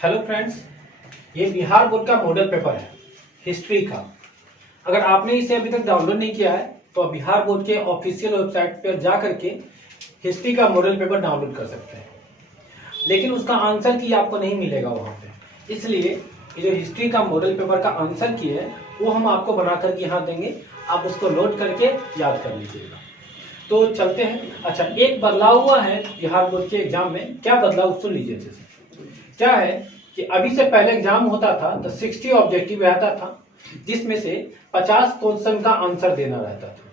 Hello friends, ये Bihar board का model paper है हिस्ट्री का। अगर आपने इसे अभी तक डाउनलोड नहीं किया है तो बिहार बोर्ड के ऑफिशियल वेबसाइट पर जा करके हिस्ट्री का मॉडल पेपर डाउनलोड कर सकते हैं, लेकिन उसका आंसर की आपको नहीं मिलेगा वहां पे। इसलिए ये जो हिस्ट्री का मॉडल पेपर का आंसर की है वो हम आपको बना करके यहाँ देंगे, आप उसको नोट करके याद कर लीजिएगा। तो चलते हैं। अच्छा, एक बदलाव हुआ है बिहार बोर्ड के एग्जाम में। क्या बदलाव, सुन लीजिए अच्छे से। क्या है कि अभी से पहले एग्जाम होता था तो 60 ऑब्जेक्टिव रहता था, जिसमें से 50 क्वेश्चन का आंसर देना रहता था।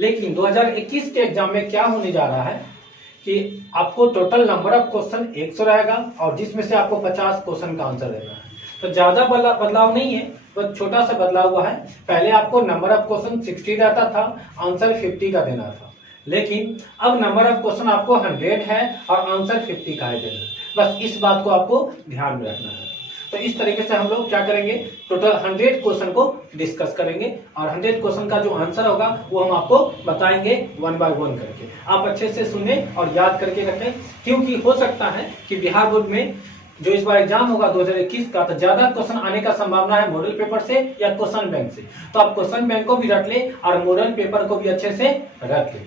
लेकिन 2021 के एग्जाम में क्या होने जा रहा है कि आपको टोटल नंबर ऑफ क्वेश्चन 100 रहेगा और जिसमें से आपको 50 क्वेश्चन का आंसर देना है। तो ज्यादा बदलाव नहीं है, बस छोटा सा बदलाव हुआ है। पहले आपको नंबर ऑफ क्वेश्चन 60 रहता था, आंसर 50 का देना था, लेकिन अब नंबर ऑफ क्वेश्चन आपको 100 है और आंसर 50 का है देना। बस इस बात को आपको ध्यान में रखना है। तो इस तरीके से हम लोग क्या करेंगे, टोटल 100 क्वेश्चन को डिस्कस करेंगे और 100 क्वेश्चन का जो आंसर होगा वो हम आपको बताएंगे 1 बाय 1 करके। आप अच्छे से सुने और याद करके रखें, क्योंकि हो सकता है कि बिहार बोर्ड में जो इस बार एग्जाम होगा 2021 का, तो ज्यादा क्वेश्चन आने का संभावना है मॉडल पेपर से या क्वेश्चन बैंक से। तो आप क्वेश्चन बैंक को भी रख ले और मॉडल पेपर को भी अच्छे से रख ले।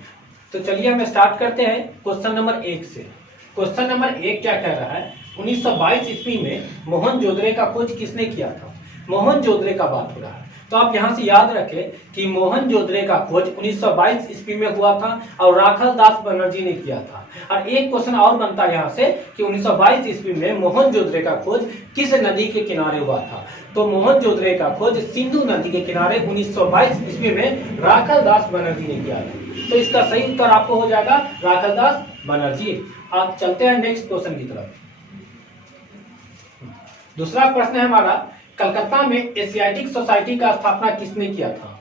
तो चलिए हम स्टार्ट करते हैं क्वेश्चन नंबर 1 से। क्वेश्चन नंबर 1 क्या कह रहा है, 1922 ईस्वी में मोहनजोदड़ो का खोज किसने किया था। मोहनजोदड़ो का बात हो रहा है, तो आप यहां से याद रखें कि मोहनजोदड़ो का खोज 1922 ईस्वी में हुआ था और राखल दास बनर्जी ने किया था। और एक क्वेश्चन और बनता है यहाँ से कि 1922 ईस्वी में मोहनजोदड़ो का खोज किस नदी के किनारे हुआ था। तो मोहनजोदड़ो का खोज सिंधु नदी के किनारे 1922 ईस्वी में राखल दास बनर्जी ने किया था। तो इसका सही उत्तर आपको हो जाएगा राखल दास बनर्जी। आप चलते हैं नेक्स्ट क्वेश्चन की तरफ। दूसरा प्रश्न है हमारा, कलकत्ता में एशियाटिक सोसाइटी का स्थापना किसने किया था।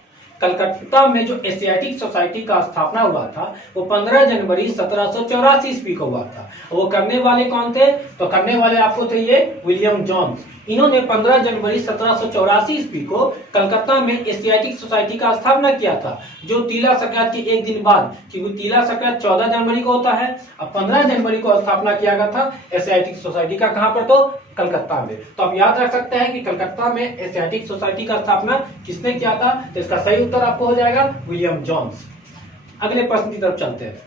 कलकत्ता में जो एशियाटिक सोसाइटी का स्थापना हुआ था वो 15 जनवरी 1784 ईस्वी को हुआ था। वो करने वाले कौन थे, तो करने वाले आपको थे ये विलियम जोन्स। इन्होंने 15 जनवरी 1784 ईस्वी को कलकत्ता में एशियाटिक सोसाइटी का स्थापना किया था, जो तीला संक्रांत के एक दिन बाद, क्योंकि तीला संक्रांत 14 जनवरी को होता है, अब 15 जनवरी को स्थापना किया गया था एशियाटिक सोसाइटी का। कहां पर, तो कलकत्ता में। तो आप याद रख सकते हैं कि कलकत्ता में एशियाटिक सोसाइटी का स्थापना किसने किया था। तो इसका सही उत्तर आपको हो जाएगा विलियम जोन्स। अगले प्रश्न की तरफ चलते हैं।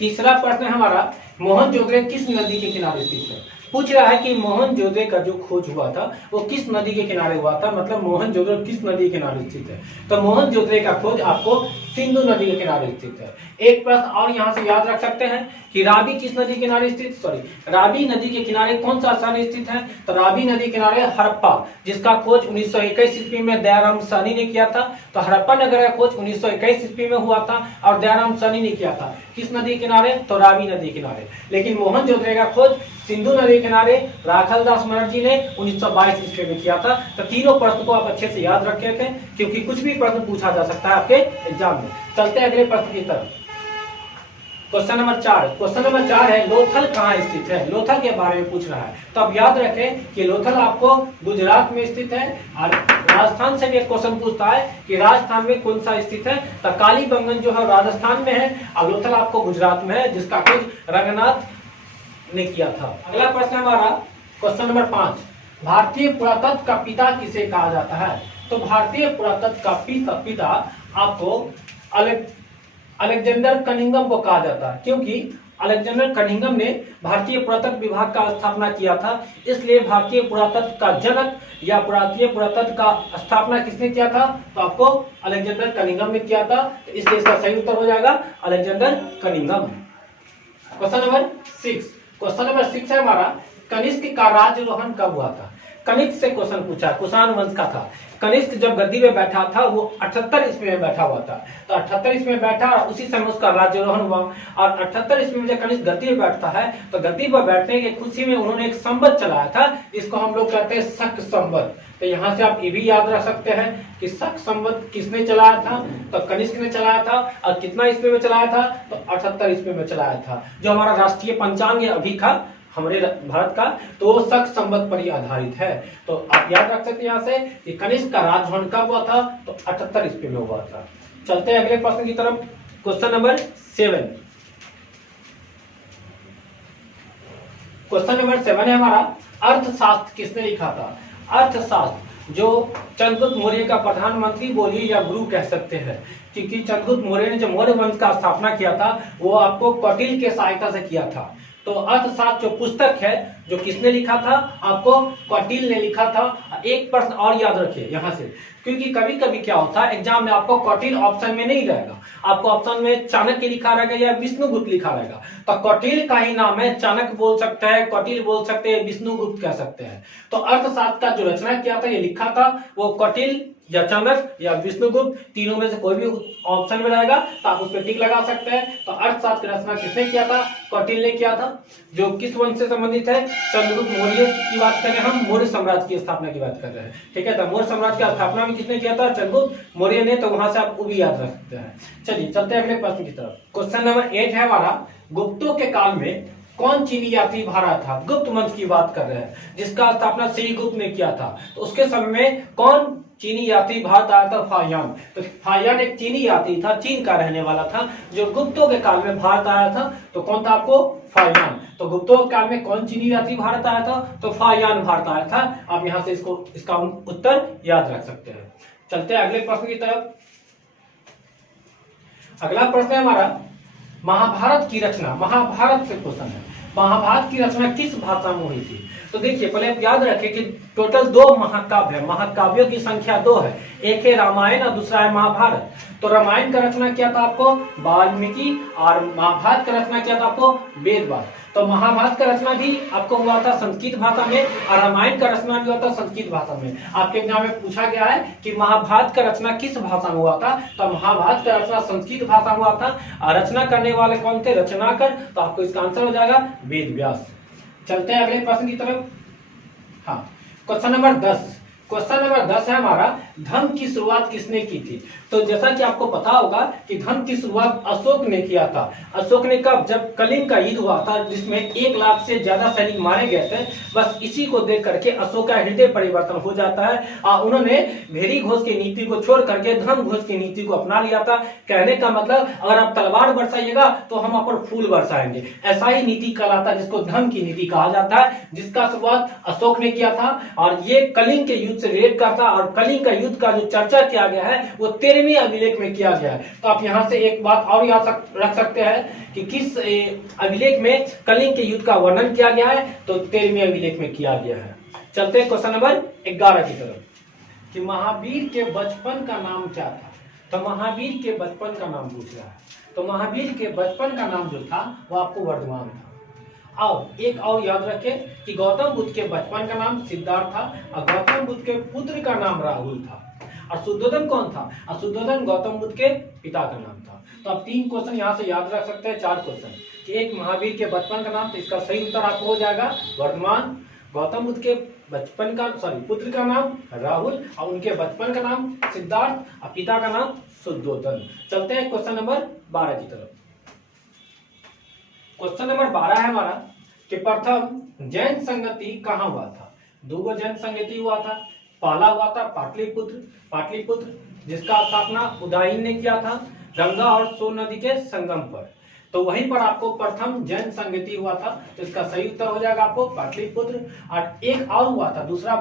तीसरा प्रश्न है हमारा, मोहनजोदड़ो किस नदी के किनारे स्थित है। पूछ रहा है कि मोहनजोदड़ो का जो खोज हुआ था वो किस नदी के किनारे हुआ था, मतलब मोहनजोदड़ो किस नदी के किनारे स्थित है। तो मोहनजोदड़ो का खोज आपको सिंधु नदी के किनारे स्थित है। एक प्रश्न और यहाँ से याद रख सकते हैं कि रावी किस नदी के किनारे स्थित, रावी नदी के किनारे कौन सा स्थान स्थित है। तो रावी नदी किनारे हड़प्पा, जिसका खोज 1921 ईस्वी में दयाराम साहनी ने किया था। तो हड़प्पा नगर का खोज 1921 ईस्वी में हुआ था और दयाराम साहनी ने किया था। किस नदी किनारे, तो रावी नदी किनारे। लेकिन मोहनजोदड़ो का खोज सिंधु नदी किनारे राखल दास बनर्जी ने 1922 ईस्वी में किया था। तो तीनों प्रश्न को आप अच्छे से याद रखे थे, क्योंकि कुछ भी प्रश्न पूछा जा सकता है आपके एग्जाम में। चलते हैं अगले प्रश्न की तरफ। Question number 4। क्वेश्चन नंबर 4 है, लोथल कहाँ स्थित है। लोथल के बारे में पूछ रहा है, तो आप याद रखें कि लोथल आपको गुजरात में स्थित है। और राजस्थान से भी एक क्वेश्चन पूछता है कि राजस्थान में कौन सा स्थित है। तो कालीबंगन जो है राजस्थान में है और लोथल आपको गुजरात में है, जिसका खोज रंगनाथ ने किया था। अगला प्रश्न हमारा क्वेश्चन नंबर 5, भारतीय पुरातत्व का पिता किसे कहा जाता है। तो भारतीय पुरातत्व का पिता आपको अलेक्जेंडर कनिंघम को कहा जाता है, क्योंकि अलेक्जेंडर कनिंघम ने भारतीय पुरातत्व विभाग का स्थापना किया था। इसलिए भारतीय पुरातत्व का जनक या भारतीय पुरातत्व का स्थापना किसने किया था, तो आपको अलेक्जेंडर कनिंघम ने किया था। तो इसलिए इसका सही उत्तर हो जाएगा Alexander Cunningham. Question number 6। Question number 6 है हमारा, कनिष्क का राज्यारोहण कब हुआ था। कनिष्क से क्वेश्चन पूछा, कुषाण वंश का था। कनिष्क जब गद्दी में बैठा था वो 78 ईस्वी में बैठा हुआ था। तो 78 ईस्वी में बैठा और उसी समय उसका राज्यारोहण हुआ। और 78 ईस्वी में जब कनिष्क गद्दी में बैठता है तो गद्दी पर बैठने की खुशी में उन्होंने एक संवत चलाया था, जिसको हम लोग कहते हैं शक संवत। तो यहाँ से आप ये भी याद रख सकते हैं कि शक संवत किसने चलाया था, तो कनिष्क ने चलाया था। और कितना ईस्वी में चलाया था, तो 78 ईस्वी में चलाया था। जो हमारा राष्ट्रीय पंचांग है अभी का हमारे भारत का, तो वो शक संवत पर ही आधारित है। तो आप याद रख सकते हैं यहाँ से कि कनिष्क का राज्यारोहण कब हुआ था, तो 78 ईस्वी में हुआ था। चलते हैं अगले प्रश्न की तरफ। Question number 7। क्वेश्चन नंबर 7 है हमारा, अर्थशास्त्र किसने लिखा था? अर्थशास्त्र जो चंद्रगुप्त मौर्य का प्रधानमंत्री बोलिए या गुरु कह सकते हैं, क्योंकि चंद्रगुप्त मौर्य ने जो मौर्य वंश का स्थापना किया था वो आपको कौटिल्य के सहायता से किया था। तो अर्थशास्त्र जो पुस्तक है जो किसने लिखा था? आपको कौटिल्य ने लिखा था। एक प्रश्न और याद रखिए यहाँ से, क्योंकि कभी कभी क्या होता है एग्जाम में आपको कौटिल्य ऑप्शन में नहीं रहेगा, आपको ऑप्शन में चाणक्य लिखा रहेगा या विष्णुगुप्त लिखा रहेगा। तो कौटिल्य का ही नाम है, चाणक्य बोल सकते हैं, कौटिल्य बोल सकते हैं, विष्णुगुप्त कह सकते हैं। तो अर्थशास्त्र का जो रचना किया था, ये लिखा था वो कौटिल्य या चाणक्य या विष्णुगुप्त, तीनों में से कोई भी ऑप्शन में रहेगा तो आप उस पर टिक लगा सकते हैं। तो अर्थशास्त्र की रचना किसने किया था? कौटिल्य ने किया था। जो किस वंश से संबंधित है? चंद्रगुप्त मौर्य की बात कर रहे हैं हम, मौर्य साम्राज्य की स्थापना की बात कर रहे हैं, ठीक है। तो मौर्य साम्राज्य की स्थापना में किसने किया था? चंद्रगुप्त मौर्य ने। तो वहां से आप वो भी याद रख सकते हैं। चलिए चलते हैं अगले प्रश्न की तरफ। क्वेश्चन नंबर 8 है हमारा, गुप्तों के काल में कौन चीनी यात्री भारत था? गुप्त वंश की बात कर रहे हैं जिसका स्थापना श्री गुप्त ने किया था। तो उसके समय में कौन चीनी यात्री भारत आया था? फाहियान। तो फाहियान एक चीनी यात्री था, चीन का रहने वाला था, जो गुप्तों के काल में भारत आया था। तो कौन था आपको? फाहियान। तो गुप्तों के काल में कौन चीनी यात्री भारत आया था? तो फाहियान भारत आया था। आप यहां से इसका उत्तर याद रख सकते हैं। चलते हैं अगले प्रश्न की तरफ। अगला प्रश्न है हमारा, महाभारत की रचना, महाभारत से क्वेश्चन है, महाभारत की रचना किस भाषा में हुई थी? तो देखिए पहले आप याद रखें कि टोटल 2 महाकाव्य है, महाकाव्यों की संख्या 2 है, एक है रामायण और दूसरा है महाभारत। तो रामायण का रचना किया था आपको वाल्मीकि और महाभारत का रचना किया था आपको वेदव्यास। तो महाभारत का रचना भी आपको हुआ था संस्कृत भाषा में और रामायण का रचना भी हुआ था संस्कृत भाषा में। आपके एग्जाम में पूछा गया है कि महाभारत का रचना किस भाषा में हुआ था? तो महाभारत का रचना संस्कृत भाषा में हुआ था। और रचना करने वाले कौन थे? रचनाकर। तो आपको इसका आंसर हो जाएगा वेदव्यास। चलते हैं अगले प्रश्न की तरफ। हाँ, क्वेश्चन नंबर 10। क्वेश्चन नंबर 10 है हमारा, धर्म की शुरुआत किसने की थी? तो जैसा कि आपको पता होगा कि धर्म की शुरुआत अशोक ने किया था। अशोक ने कब? जब कलिंग का युद्ध हुआ था जिसमें 1 लाख से ज्यादा सैनिक मारे गए थे। बस इसी को देख करके अशोक का हृदय परिवर्तन हो जाता है और उन्होंने भेड़ी घोष की नीति को छोड़ करके धर्म घोष की नीति को अपना लिया था। कहने का मतलब, अगर आप तलवार बरसाइएगा तो हम आप पर फूल बरसाएंगे, ऐसा ही नीति कहलाता है जिसको धर्म की नीति कहा जाता है, जिसका शुरुआत अशोक ने किया था। और ये कलिंग के युद्ध से रिलेट करता और कलिंग का युद्ध का जो चर्चा किया गया है वो 13वें अभिलेख में किया गया है। तो आप यहां से एक बात और याद रख सकते हैं कि किस अभिलेख में कलिंग के युद्ध का वर्णन किया गया है? तो 13वें अभिलेख में किया गया है। चलते हैं क्वेश्चन नंबर 11 की तरफ कि महावीर के बचपन का नाम क्या था? तो महावीर के बचपन का नाम पूछ रहा है। तो महावीर के बचपन का नाम जो था वो आपको वर्धमान था। और एक और याद रखें कि गौतम बुद्ध के बचपन का नाम सिद्धार्थ था और गौतम बुद्ध के पुत्र का नाम राहुल था। और शुद्धोधन कौन था? और शुद्धोधन गौतम बुद्ध के पिता का नाम था। तो आप 3 क्वेश्चन यहाँ से याद रख सकते हैं, 4 क्वेश्चन कि एक महावीर के बचपन का नाम, तो इसका सही उत्तर आपको हो जाएगा वर्धमान। गौतम बुद्ध के बचपन का पुत्र का नाम राहुल और उनके बचपन का नाम सिद्धार्थ और पिता का नाम शुद्धोधन। चलते हैं क्वेश्चन नंबर 12 की तरफ। क्वेश्चन नंबर 12 है हमारा कि प्रथम जैन संगति कहाँ हुआ था? 2 जैन संगति हुआ था। पहला हुआ था पाटलिपुत्र जिसका स्थापना उदयन ने किया था गंगा और सोन नदी के संगम पर। तो वहीं पर आपको प्रथम जैन संगति हुआ था। तो इसका सही उत्तर हो जाएगा आपको पाटलिपुत्र। और एक और हुआ था, दूसरा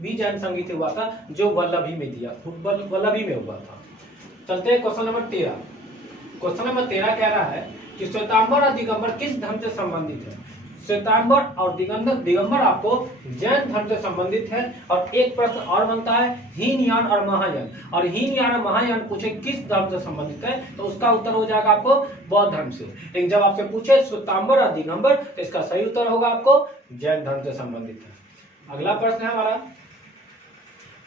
भी जैन संगति हुआ था जो वल्लभी में हुआ था। चलते हैं क्वेश्चन नंबर 13। क्वेश्चन नंबर 13 कह रहा है कि श्वेतांबर और दिगंबर किस धर्म से संबंधित है? श्वेतांबर और दिगंबर आपको जैन धर्म से संबंधित है। और एक प्रश्न और बनता है हीनयान और महायान, और हीनयान और महायान पूछे किस धर्म से संबंधित है? तो उसका उत्तर हो जाएगा आपको बौद्ध धर्म से। लेकिन जब आपसे पूछे श्वेतांबर और दिगंबर तो इसका सही उत्तर होगा आपको जैन धर्म से संबंधित है। अगला प्रश्न है हमारा,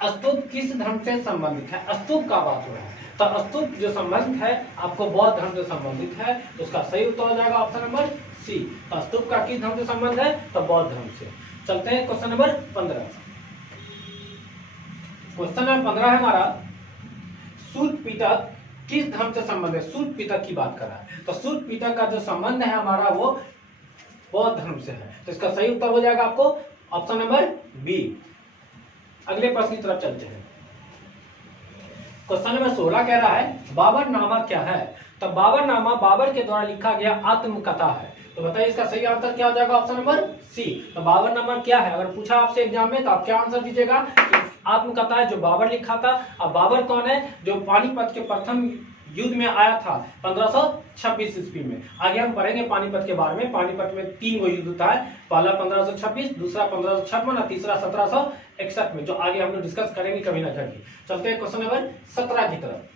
स्तूप किस धर्म से संबंधित है? स्तूप का बात हो रहा है तो स्तूप जो संबंध है आपको बौद्ध धर्म से संबंधित है। तो उसका सही उत्तर हो जाएगा ऑप्शन नंबर सी। तो स्तूप का किस धर्म से संबंध है? तो बौद्ध धर्म से। चलते हैं क्वेश्चन नंबर 15। क्वेश्चन नंबर 15 है हमारा, सूत पिटक किस धर्म से संबंध है? सूत पिटक की बात कर रहा है। तो सूत पिटक का जो संबंध है हमारा वो बौद्ध धर्म से है। तो इसका सही उत्तर हो जाएगा आपको ऑप्शन नंबर बी। अगले प्रश्न की तरफ चलते हैं। क्वेश्चन नंबर 16 कह रहा है बाबरनामा क्या है? तो बाबरनामा बाबर के द्वारा लिखा गया आत्मकथा है। तो बताइए इसका सही आंसर क्या हो जाएगा, ऑप्शन नंबर सी। तो बाबर नंबर क्या है, अगर पूछा आपसे एग्जाम में तो आप क्या आंसर दीजिएगा, आत्मकथा है जो बाबर लिखा था। अब बाबर कौन है, जो पानीपत के प्रथम युद्ध में आया था 1526 ईस्वी में। आगे हम पढ़ेंगे पानीपत के बारे में। पानीपत में 3 गो युद्ध होता है, पहला 1526, दूसरा 1556 और तीसरा 1761 में, जो आगे हम लोग डिस्कस करेंगे कभी ना कभी। चलते हैं क्वेश्चन नंबर 17 की तरफ।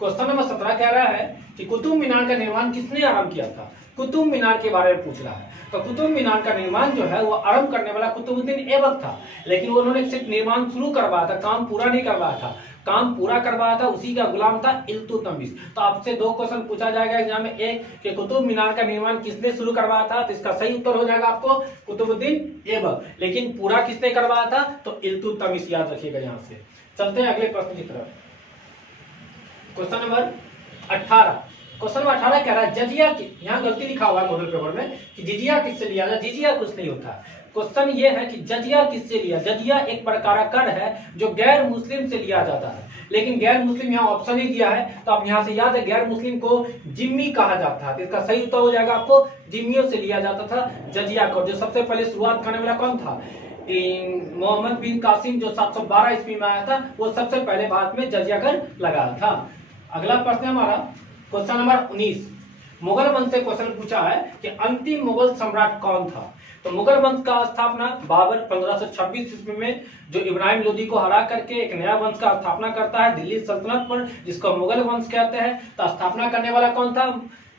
क्वेश्चन नंबर 17 कह रहा है कि कुतुब मीनार का निर्माण किसने आरंभ किया था। कुतुब मीनार के बारे में पूछ रहा है। तो कुतुब मीनार का निर्माण जो है वो आरंभ करने वाला कुतुबुद्दीन ऐबक था, लेकिन उन्होंने सिर्फ निर्माण शुरू करवाया था, काम पूरा नहीं करवाया था। काम पूरा करवाया था उसी का गुलाम था इल्तुतमिश। तो आपसे 2 क्वेश्चन पूछा जाएगा एग्जाम में, एक कि कुतुब मीनार का निर्माण किसने शुरू करवाया था, तो इसका सही उत्तर हो जाएगा आपको कुतुबुद्दीन ऐबक, लेकिन पूरा किसने करवाया था, तो इल्तुतमिश, याद रखिएगा। यहाँ से चलते हैं अगले प्रश्न की तरफ। Question number 18। क्वेश्चन नंबर 18 कह रहा है जजिया की, यहाँ गलती लिखा हुआ है मॉडल पेपर में कि जिजिया किससे लिया जाए, जिजिया कुछ नहीं होता है। क्वेश्चन ये है कि जजिया किससे लिया। जजिया एक प्रकार का कर है जो गैर मुस्लिम से लिया जाता है, लेकिन गैर मुस्लिम यहाँ ऑप्शन ही दिया है, तो आप यहाँ से याद है गैर मुस्लिम को जिम्मी कहा जाता है। तो इसका सही उत्तर हो जाएगा आपको जिम्मियों से लिया जाता था जजिया को। जो सबसे पहले शुरुआत करने वाला कौन था, मोहम्मद बिन कासिम, जो 712 ईस्वी में आया था, वो सबसे पहले भारत में जजिया कर लगाया था। अगला प्रश्न हमारा क्वेश्चन नंबर 19। मुगल वंश से क्वेश्चन पूछा है कि अंतिम मुगल सम्राट कौन था। तो मुगल वंश का स्थापना बाबर 1526 ईस्वी में, जो इब्राहिम लोदी को हरा करके एक नया वंश का स्थापना करता है दिल्ली सल्तनत पर, जिसको मुगल वंश कहते हैं। तो स्थापना करने वाला कौन था,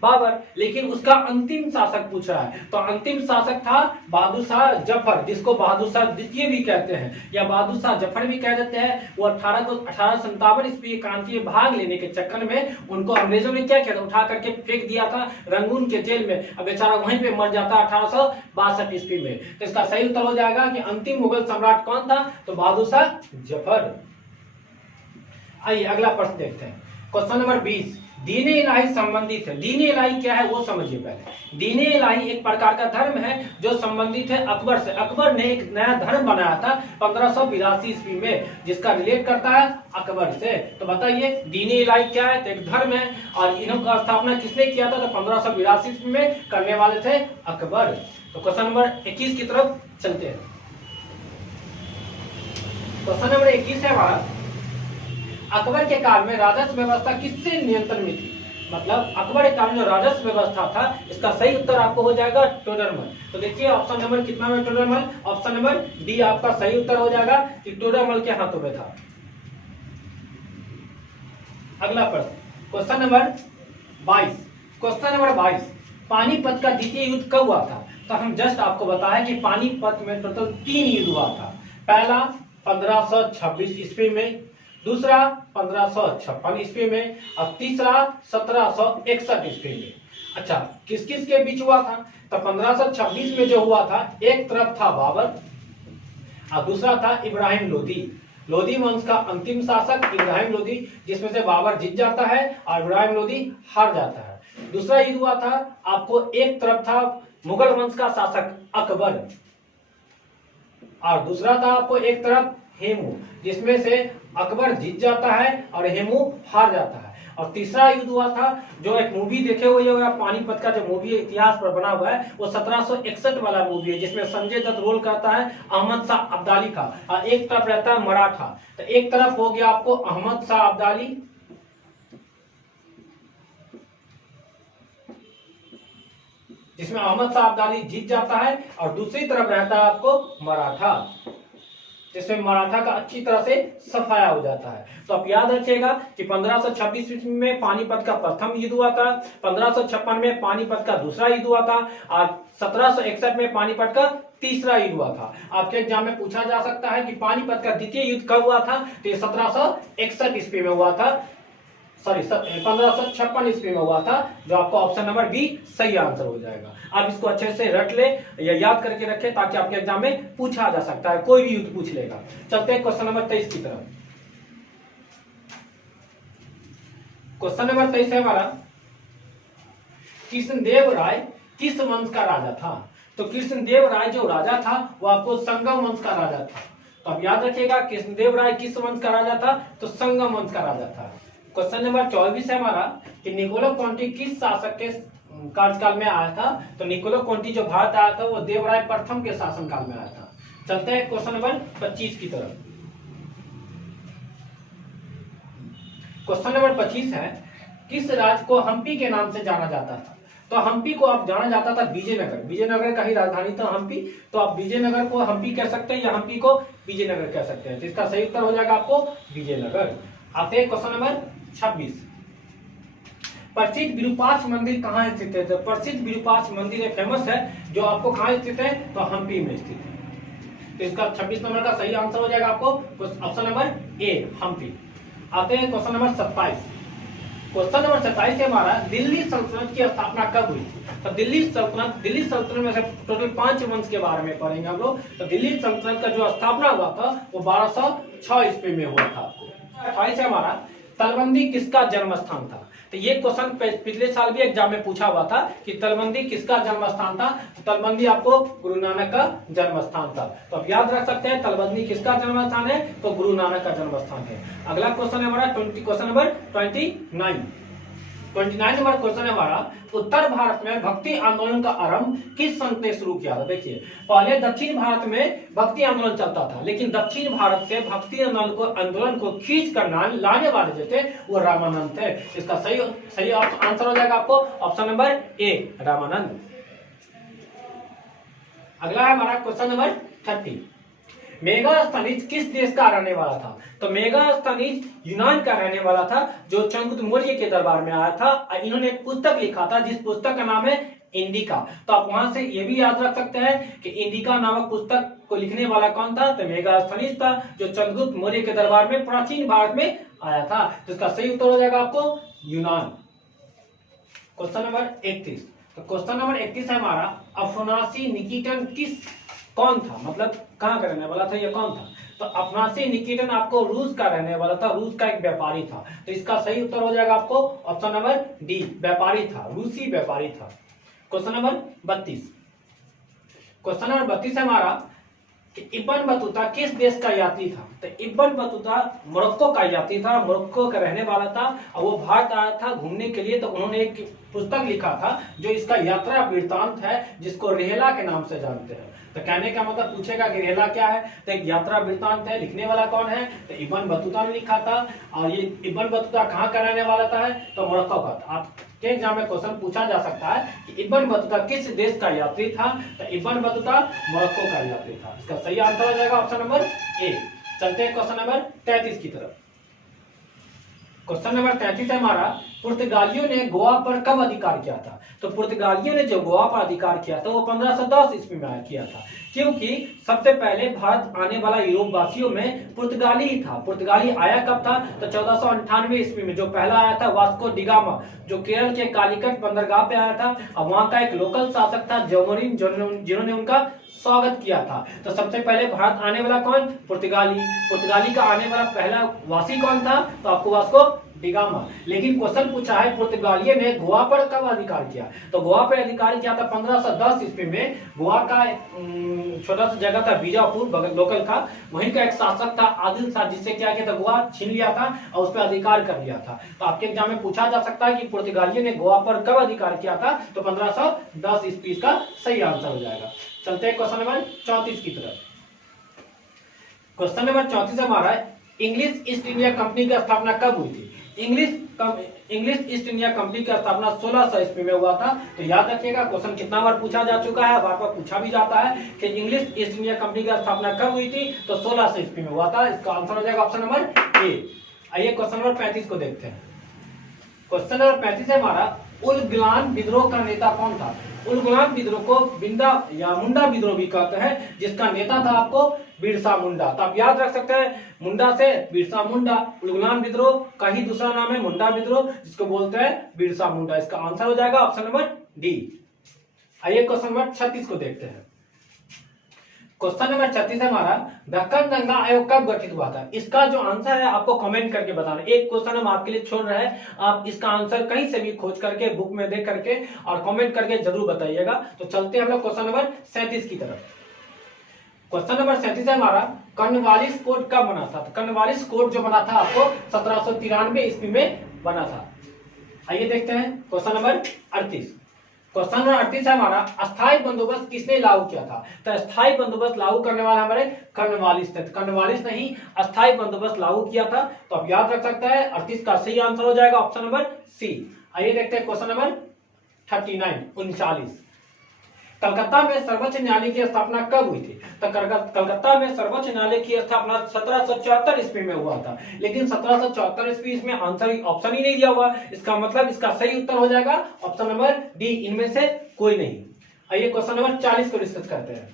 बाबर। लेकिन उसका अंतिम शासक पूछ रहा है, तो अंतिम शासक था बहादुर शाह जफर, जिसको बहादुर शाह द्वितीय भी कहते हैं या बहादुर शाह जफर भी कह देते हैं। वो 1857 ईस्वी क्रांति में भाग लेने के चक्कर में उनको अंग्रेजों ने क्या किया, उठा करके फेंक दिया था रंगून के जेल में। अब बेचारा वहीं पे मर जाता 1862 ईस्वी में। तो इसका सही उत्तर हो जाएगा कि अंतिम मुगल सम्राट कौन था, तो बहादुर शाह जफर। आइए अगला प्रश्न देखते हैं। Question number 20। दीन इलाही संबंधित है। दीन इलाही क्या है वो समझिए पहले। दीन इलाही एक प्रकार का धर्म है जो संबंधित है अकबर से। अकबर ने एक नया धर्म बनाया था 1582 ईस्वी में, जिसका रिलेट करता है अकबर से। तो बताइए दीन इलाही क्या है, तो एक धर्म है, और इनका स्थापना किसने किया था, तो 1582 ईस्वी में करने वाले थे अकबर। तो क्वेश्चन नंबर 21 की तरफ चलते हैं। क्वेश्चन नंबर 21 है हमारा, अकबर के काल में राजस्व व्यवस्था किससे नियंत्रण में थी। मतलब अकबर के काल में जो राजस्व व्यवस्था था, इसका सही उत्तर आपको हो जाएगा टोडरमल। तो देखिए ऑप्शन नंबर कितना में टोडरमल, ऑप्शन नंबर डी आपका सही उत्तर हो जाएगा कि टोडरमल के हाथों में था। अगला प्रश्न question number 22। Question number 22, Panipat का द्वितीय युद्ध कब हुआ था। तो हम जस्ट आपको बताया कि पानीपत में टोटल 3 युद्ध हुआ था। पहला 1526 ईस्वी में, दूसरा 1556 ईस्वी में, और तीसरा 1761 ईस्वी में। अच्छा, किस किस के बीच हुआ था, तो 1526 में जो हुआ था, एक तरफ था बाबर और दूसरा था इब्राहिम लोदी। लोदी वंश का अंतिम शासक इब्राहिम लोदी, जिसमें से बाबर जीत जाता है और इब्राहिम लोदी हार जाता है। दूसरा युद्ध हुआ था आपको, एक तरफ था मुगल वंश का शासक अकबर, और दूसरा था आपको एक तरफ हेमू, जिसमें से अकबर जीत जाता है और हेमू हार जाता है। और तीसरा युद्ध हुआ था, जो एक मूवी देखे हुए होगा, पानीपत का जो मूवी है इतिहास पर बना हुआ है, वो 1761 वाला मूवी है, जिसमें संजय दत्त रोल करता है अहमद शाह अब्दाली का, और एक तरफ रहता है मराठा। तो एक तरफ हो गया आपको अहमद शाह अब्दाली, जिसमें अहमद शाह अब्दाली जीत जाता है, और दूसरी तरफ रहता है आपको मराठा, जिसमें मराठा का अच्छी तरह से सफाया हो जाता है। तो आप याद रखिएगा कि 1526 ईस्वी में पानीपत का प्रथम युद्ध हुआ था, 1556 में पानीपत का दूसरा युद्ध हुआ था, और 1761 में पानीपत का तीसरा युद्ध हुआ था। आपके एग्जाम में पूछा जा सकता है कि पानीपत का द्वितीय युद्ध कब हुआ था, तो ये 1761 ईस्वी में हुआ था, सॉरी 1556 ईस्वी में हुआ था, जो आपको ऑप्शन नंबर बी सही आंसर हो जाएगा। आप इसको अच्छे से रट ले या याद करके रखें, ताकि आपके एग्जाम में पूछा जा सकता है, कोई भी युद्ध पूछ लेगा। चलते हैं क्वेश्चन नंबर 23 की तरफ। क्वेश्चन नंबर 23 है हमारा, कृष्णदेव राय किस वंश का राजा था। तो कृष्णदेव राय जो राजा था वो आपको संगम वंश का राजा था। तो आप याद रखिएगा कृष्णदेव राय किस वंश का राजा था, तो संगम वंश का राजा था। क्वेश्चन नंबर 24 है हमारा कि निकोलो कॉन्टी किस शासक के कार्यकाल में आया था। तो निकोलो कोंटी जो भारत आया था वो देवराय प्रथम के शासनकाल में आया था। चलते हैं क्वेश्चन नंबर 25 की तरफ। क्वेश्चन नंबर 25 है, किस राज्य को हम्पी के नाम से जाना जाता था? तो हम्पी को आप जाना जाता था विजयनगर, विजयनगर का ही राजधानी था हम्पी। तो आप विजयनगर को हम्पी कह सकते हैं या हम्पी को विजयनगर कह सकते हैं। तो इसका सही उत्तर हो जाएगा आपको विजयनगर। आते हैं क्वेश्चन नंबर 26। प्रसिद्ध विरूपाक्ष मंदिर कहाँ स्थित है? तो प्रसिद्ध विरूपाक्ष मंदिर एक फेमस है जो आपको कहाँ स्थित है? तो हम्पी में स्थित है। तो इसका 26 नंबर का सही आंसर हो जाएगा आपको ऑप्शन नंबर ए, हम्पी। आते हैं क्वेश्चन नंबर 27। क्वेश्चन नंबर 27 से हमारा दिल्ली सल्तनत की स्थापना कब हुई? तो दिल्ली सल्तनत में से टोटल 5 वंश के बारे में पढ़ेंगे हम लोग। तो दिल्ली सल्तनत का जो स्थापना हुआ था वो 1206 ईस्वी में हुआ था। आपको 28 से हमारा तलवंदी किसका जन्म स्थान था? तो ये क्वेश्चन पिछले साल भी एग्जाम में पूछा हुआ था कि तलवंदी किसका जन्म स्थान था। तो तलवंदी आपको गुरु नानक का जन्म स्थान था। तो आप याद रख सकते हैं तलवंदी किसका जन्म स्थान है? तो गुरु नानक का जन्म स्थान है। अगला क्वेश्चन है हमारा क्वेश्चन नंबर 29 नंबर क्वेश्चन है हमारा, उत्तर भारत में भक्ति आंदोलन का आरंभ किस संत ने शुरू किया था? देखिए, पहले दक्षिण भारत में भक्ति आंदोलन चलता था, लेकिन दक्षिण भारत से भक्ति आंदोलन को खींच कर लाने वाले जो थे वो रामानंद थे। इसका सही आंसर हो जाएगा आपको ऑप्शन नंबर ए, रामानंद। अगला है हमारा क्वेश्चन नंबर 30। मेगास्थनीज किस देश का रहने वाला था? तो मेगास्थनीज यूनान का रहने वाला था जो चंद्रगुप्त मौर्य के दरबार में आया था। इन्होंने एक पुस्तक लिखा था जिस पुस्तक का नाम है इंडिका। तो आप वहां से ये भी याद रख सकते हैं कि इंडिका नामक पुस्तक को लिखने वाला कौन था? तो मेगास्थनीज था जो चंद्रगुप्त मौर्य के दरबार में प्राचीन भारत में आया था। तो इसका सही उत्तर हो जाएगा आपको यूनान। Question number 31। तो क्वेश्चन नंबर 31 है हमारा, अफनासी निकेतन कौन था? मतलब कहाँ का रहने वाला था, ये कौन था? तो अफनासी निकेतन आपको रूस का रहने वाला था, रूस का एक व्यापारी था। तो इसका सही उत्तर हो जाएगा आपको ऑप्शन नंबर डी, व्यापारी था, रूसी व्यापारी था। Question number 32। क्वेश्चन नंबर 32 है हमारा कि इब्न बतूता किस देश का यात्री था? तो इब्न बतूता मोरक्को का यात्री था, मोरक्को का रहने वाला था और वो भारत आया था घूमने के लिए। तो उन्होंने एक पुस्तक लिखा था जो इसका यात्रा वृत्तांत है, जिसको रेहला के नाम से जानते हैं। तो कहने का मतलब पूछेगा कि रेहला क्या है? तो एक यात्रा वृत्तांत है। लिखने वाला कौन है? तो इब्न बतूता ने लिखा था। और ये इब्न बतूता कहाँ का रहने वाला था? तो मोरक्को का था। आपके एग्जाम में क्वेश्चन पूछा जा सकता है कि इब्न बतूता किस देश का यात्री था? तो इब्न बतूता मोरक्को का यात्री था। इसका सही आंसर हो जाएगा ऑप्शन नंबर ए। चलते हैं क्वेश्चन नंबर 33 की तरफ। क्वेश्चन नंबर 33 है हमारा, पुर्तगालियों ने गोवा पर कब अधिकार किया था? तो पुर्तगालियों ने जो गोवा पर अधिकार किया था वो 1510 ईस्वी में किया था, क्योंकि सबसे पहले भारत आने वाला यूरोप वासियों में पुर्तगाली ही था। पुर्तगाली आया कब था? तो 1498 ईस्वी में जो पहला आया था वास्को डी गामा, जो केरल के कालीकट बंदरगाह पे आया था। और वहां का एक लोकल शासक था जोमोरिन, जिन्होंने उनका स्वागत किया था। तो सबसे पहले भारत आने वाला कौन? पुर्तगाली। पुर्तगाली का आने वाला पहला वासी कौन था? तो आपको वास्को डी गामा। लेकिन क्वेश्चन पूछा है पुर्तगालियों ने गोवा पर कब अधिकार किया? तो गोवा पर अधिकार किया था 1510 ईस्वी में। गोवा का छोटा सा जगह था बीजापुर लोकल का, वहीं का एक शासक था आदिल शाह, जिससे क्या किया था? गोवा छीन लिया था और उस पर अधिकार कर लिया था। तो आपके एग्जाम में पूछा जा सकता है कि पुर्तगालियों ने गोवा पर कब अधिकार किया था? तो 1510 ईस्वी का सही आंसर हो जाएगा। चलते हैं क्वेश्चन नंबर 34 की तरफ। क्वेश्चन नंबर 34 हमारा, इंग्लिश ईस्ट इंडिया कंपनी की स्थापना कब हुई थी? इंग्लिश ईस्ट इंडिया कंपनी की स्थापना 1600 ईस्वी में हुआ था। तो याद रखिएगा, क्वेश्चन कितना बार पूछा जा चुका है, बार बार पूछा भी जाता है कि इंग्लिश ईस्ट इंडिया कंपनी की स्थापना कब हुई थी? तो 1600 ईस्वी में हुआ था। इसका आंसर हो जाएगा ऑप्शन नंबर ए। आइए क्वेश्चन नंबर 35 को देखते हैं। क्वेश्चन नंबर 35 है हमारा, उलगुलान विद्रोह का नेता कौन था? उलगुलान विद्रोह को बिंदा या मुंडा विद्रोह भी कहते हैं, जिसका नेता था आपको बिरसा मुंडा। तो आप याद रख सकते हैं, मुंडा से बिरसा मुंडा। उलगुलान विद्रोह का ही दूसरा नाम है मुंडा विद्रोह, जिसको बोलते हैं बिरसा मुंडा। इसका आंसर हो जाएगा ऑप्शन नंबर डी। आइए क्वेश्चन नंबर 36 को देखते हैं। क्वेश्चन नंबर 36 हमारा, दक्कन दंगा आयोग कब गठित हुआ था? इसका जो आंसर है आपको कमेंट करके बताना। एक क्वेश्चन हम आपके लिए छोड़ रहे हैं, आप इसका आंसर कहीं से भी खोज करके बुक में देख करके और कमेंट करके जरूर बताइएगा। तो चलते हैं हम लोग क्वेश्चन नंबर 37 की तरफ। क्वेश्चन नंबर 37 है हमारा, कॉर्नवालिस कोड कब बना था? तो कॉर्नवालिस कोड जो बना था आपको 1793 ईस्वी में बना था। आइए देखते हैं क्वेश्चन नंबर 38। क्वेश्चन नंबर 38 है हमारा, अस्थायी बंदोबस्त किसने लागू किया था? तो अस्थायी बंदोबस्त लागू करने वाला हमारे कर्नवालिस थे। कर्नवालिस ने ही अस्थायी बंदोबस्त लागू किया था। तो आप याद रख सकते हैं 38 का सही आंसर हो जाएगा ऑप्शन नंबर सी। आइए देखते हैं क्वेश्चन नंबर 39 39। कलकत्ता में सर्वोच्च न्यायालय की स्थापना कब हुई थी? तो कलकत्ता में सर्वोच्च न्यायालय की स्थापना 1774 ईस्वी में हुआ था। लेकिन 1774 ईस्वी इसमें आंसर ऑप्शन ही नहीं दिया हुआ। इसका मतलब इसका सही उत्तर हो जाएगा ऑप्शन नंबर डी, इनमें से कोई नहीं। आइए क्वेश्चन नंबर 40 को डिस्कस करते हैं।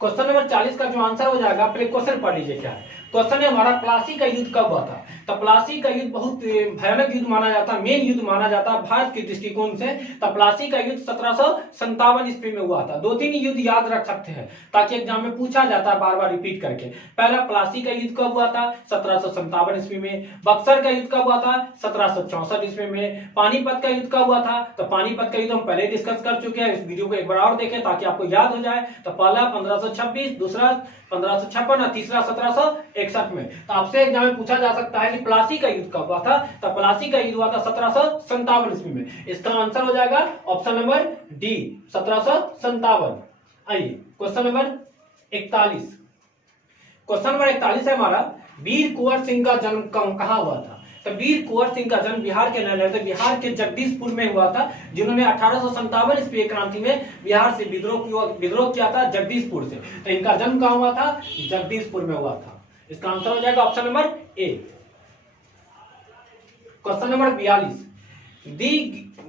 क्वेश्चन नंबर 40 का जो आंसर हो जाएगा, पहले क्वेश्चन पढ़ लीजिए क्या है। क्वेश्चन है हमारा, प्लासी का युद्ध कब हुआ था? तो प्लासी का युद्ध बहुत भयानक युद्ध माना जाता है, मेन युद्ध माना जाता है भारत के दृष्टिकोण से। तो प्लासी का युद्ध 1757 ईस्वी में हुआ था। 2-3 युद्ध याद रख सकते हैं ताकि एग्जाम में पूछा जाता है बार बार रिपीट करके। पहला प्लासी का युद्ध कब हुआ था? 1757 ईस्वी में। बक्सर का युद्ध कब हुआ था? 1764 ईस्वी में। पानीपत का युद्ध कब हुआ था? तो पानीपत का युद्ध हम पहले डिस्कस कर चुके हैं, इस वीडियो को एक बार और देखें ताकि आपको याद हो जाए। तो पहला 1526, दूसरा 1556 और तीसरा 1761 में। तो आपसे एग्जाम में पूछा जा सकता है कि प्लासी का युद्ध कब हुआ था? तो प्लासी का युद्ध हुआ था 1757 ईस्वी में। इसका आंसर हो जाएगा ऑप्शन नंबर डी, 1757। आइए क्वेश्चन नंबर 41। क्वेश्चन नंबर 41 है हमारा, वीर कुंवर सिंह का जन्म कहां हुआ था? तो वीर कुंवर सिंह का जन्म बिहार के रहने वाले बिहार के जगदीशपुर में हुआ था, जिन्होंने 1857 ईस्वी क्रांति में बिहार से विद्रोह किया था जगदीशपुर से। तो इनका जन्म कहां हुआ था? जगदीशपुर में हुआ था। इसका आंसर हो जाएगा option number A. Question number 42,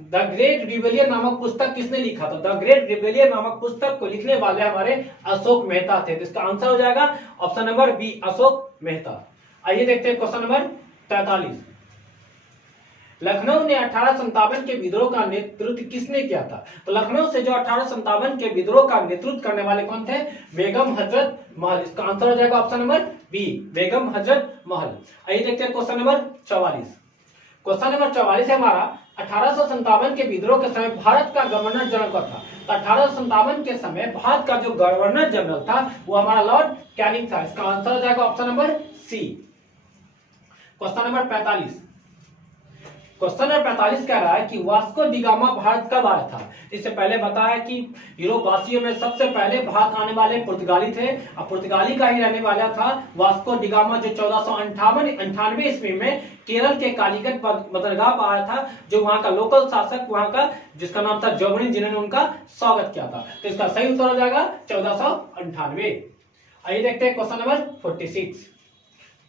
the great rebellion नामक पुस्तक किसने लिखा था? द ग्रेट रिबेलियन नामक पुस्तक को लिखने वाले हमारे अशोक मेहता थे। तो इसका आंसर हो जाएगा option number B, Ashok Mehta. आइए देखते हैं क्वेश्चन नंबर 43। लखनऊ ने 1857 के विद्रोह का नेतृत्व किसने किया था? तो लखनऊ से जो 1857 के विद्रोह का नेतृत्व करने वाले कौन थे? बेगम हजरत महल। इसका आंसर हो जाएगा option number B, Begum Hazrat Mahal. आइए देखते हैं क्वेश्चन नंबर 44। क्वेश्चन नंबर 44 है हमारा, 1857 के विद्रोह के समय भारत का गवर्नर जनरल कौन था? तो 1857 के समय भारत का जो गवर्नर जनरल था वो हमारा लॉर्ड कैनिंग था। इसका आंसर हो जाएगा option number C. Question number 45। Question number 45 कह रहा है कि वास्को डी गामा भारत कब आया था? इससे पहले बताया कि यूरोप वासियों में सबसे पहले भारत आने वाले पुर्तगाली थे और पुर्तगाली का ही रहने वाला था वास्को डी गामा, जो 1498 ईस्वी में केरल के कालीकट बंदरगाह पर आया था, जो वहां का लोकल शासक वहां का जिसका नाम था जोबरिन, जिन्होंने उनका स्वागत किया था। तो इसका सही उत्तर हो जाएगा 1498। आइए देखते हैं क्वेश्चन नंबर 46।